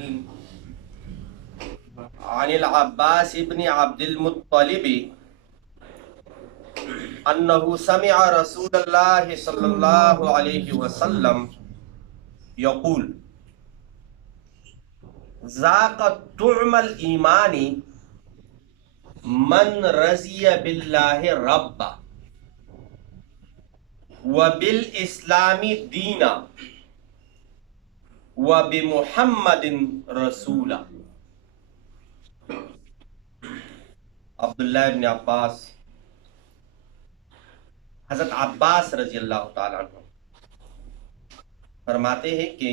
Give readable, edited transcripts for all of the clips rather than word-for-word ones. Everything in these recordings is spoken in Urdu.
الرحيم عن العباس بن عبد المطلب أنه سمع رسول الله صلى الله عليه وسلم يقول ذاق طعم الإيمان من رضي بالله ربا وبالإسلام دينا وبمحمد رسولا۔ عبداللہ ابن عباس، حضرت عباس رضی اللہ تعالیٰ عنہ فرماتے ہیں کہ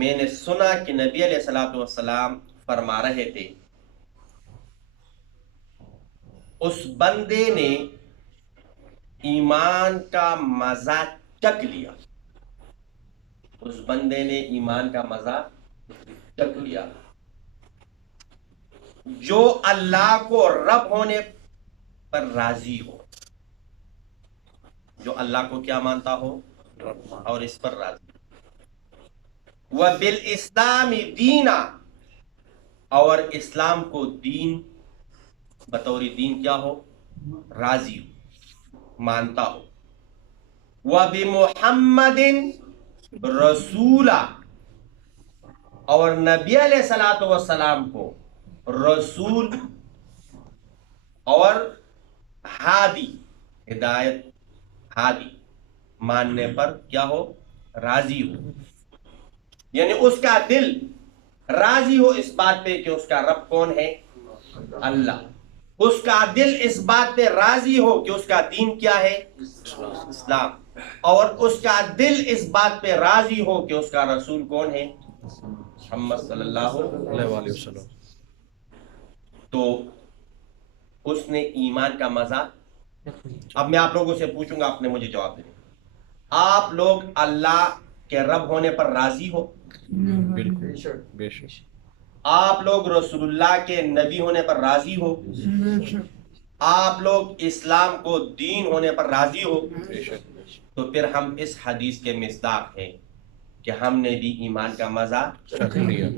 میں نے سنا کہ نبی علیہ الصلوۃ والسلام فرما رہے تھے، اس بندے نے ایمان کا مزہ چکھ لیا، اس بندے نے ایمان کا مزہ چکھ لیا جو اللہ کو رب ہونے پر راضی ہو، جو اللہ کو کیا مانتا ہو اور اس پر راضی ہو، وبالاسلام دینا، اور اسلام کو دین بطور دین کیا ہو، راضی ہو، مانتا ہو، وبمحمد رسولا، اور نبی علیہ الصلوۃ والسلام کو رسول اور ہادی، ہدایت ہادی ماننے پر کیا ہو، راضی ہو، یعنی اس کا دل راضی ہو اس بات پہ کہ اس کا رب کون ہے، اللہ، اس کا دل اس بات پہ راضی ہو کہ اس کا دین کیا ہے، اسلام، اور اس کا دل اس بات پہ راضی ہو کہ اس کا رسول کون ہے، محمد صلی اللہ علیہ وسلم۔ تو اس نے ایمان کا مزہ، اب میں آپ لوگوں سے پوچھوں گا، آپ نے مجھے جواب دیں، آپ لوگ اللہ کے رب ہونے پر راضی ہو؟ بالکل، بے شک۔ آپ لوگ رسول اللہ کے نبی ہونے پر راضی ہو؟ آپ لوگ اسلام کو دین ہونے پر راضی ہو؟ بے شک۔ تو پھر ہم اس حدیث کے مصداق ہیں کہ ہم نے بھی ایمان کا مزہ چکھ لیا۔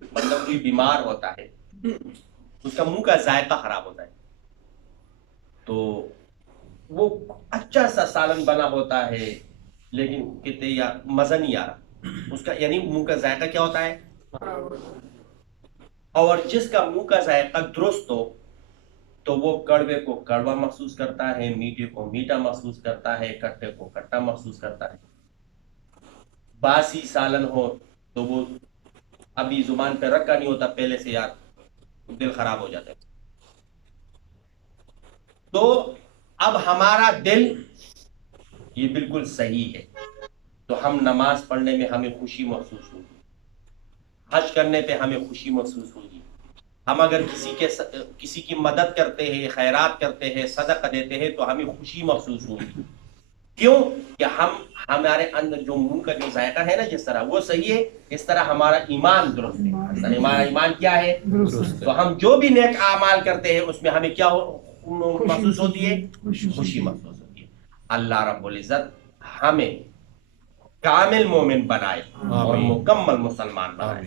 مطلب کوئی بیمار ہوتا ہے، اس کا منہ کا ذائقہ خراب ہوتا ہے، تو وہ اچھا سا سالن بنا ہوتا ہے لیکن کہتے یار مزہ نہیں آ رہا، اس کا یعنی منہ کا ذائقہ کیا ہوتا ہے، اور جس کا منہ کا ذائقہ درست ہو تو وہ کڑوے کو کڑوا محسوس کرتا ہے، میٹھے کو میٹھا محسوس کرتا ہے، کھٹے کو کھٹا محسوس کرتا ہے۔ باسی سالن ہو تو وہ ابھی زبان پہ رکھا نہیں ہوتا، پہلے سے یار دل خراب ہو جاتا ہے۔ تو اب ہمارا دل یہ بالکل صحیح ہے، تو ہم نماز پڑھنے میں ہمیں خوشی محسوس ہوگی، حج کرنے پہ ہمیں خوشی محسوس ہوگی، ہم اگر کسی کی مدد کرتے ہیں، خیرات کرتے ہیں، صدقہ دیتے ہیں تو ہمیں خوشی محسوس ہوگی۔ کیوں کہ ہمارے اندر جو منہ کا جو ذائقہ ہے نا، جس طرح وہ صحیح ہے، اس طرح ہمارا ایمان درست ہے، ہمارا ایمان کیا ہے، تو ہم جو بھی نیک اعمال کرتے ہیں اس میں ہمیں کیا محسوس ہوتی ہے، خوشی محسوس ہوتی ہے۔ اللہ رب العزت ہمیں کامل مومن بنائے اور مکمل مسلمان بنائے۔